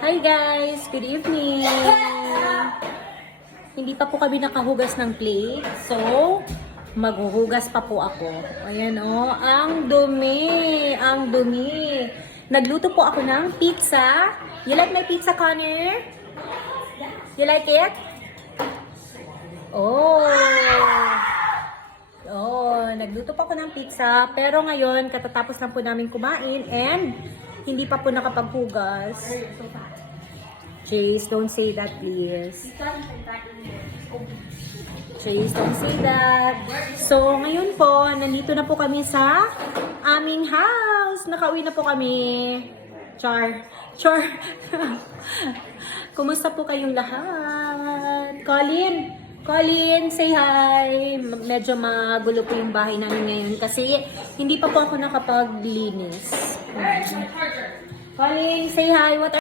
Hi guys! Good evening! Hindi pa po kami nakahugas ng plate. So, maghuhugas pa po ako. Ayan o, ang dumi! Ang dumi! Nagluto po ako ng pizza. You like my pizza, Connor? You like it? Oh! Oh, nagluto pa ako ng pizza. Pero ngayon, katatapos lang po namin kumain and hindi pa po nakapaghugas. Chase, don't say that please. Chase, don't say that. So, ngayon po, nandito na po kami sa aming house. Nakauwi na po kami. Char. Char. Kumusta po kayong lahat? Colin, say hi. Medyo magulo po yung bahay namin ngayon kasi hindi pa po ako nakapaglinis. Colin, say hi. What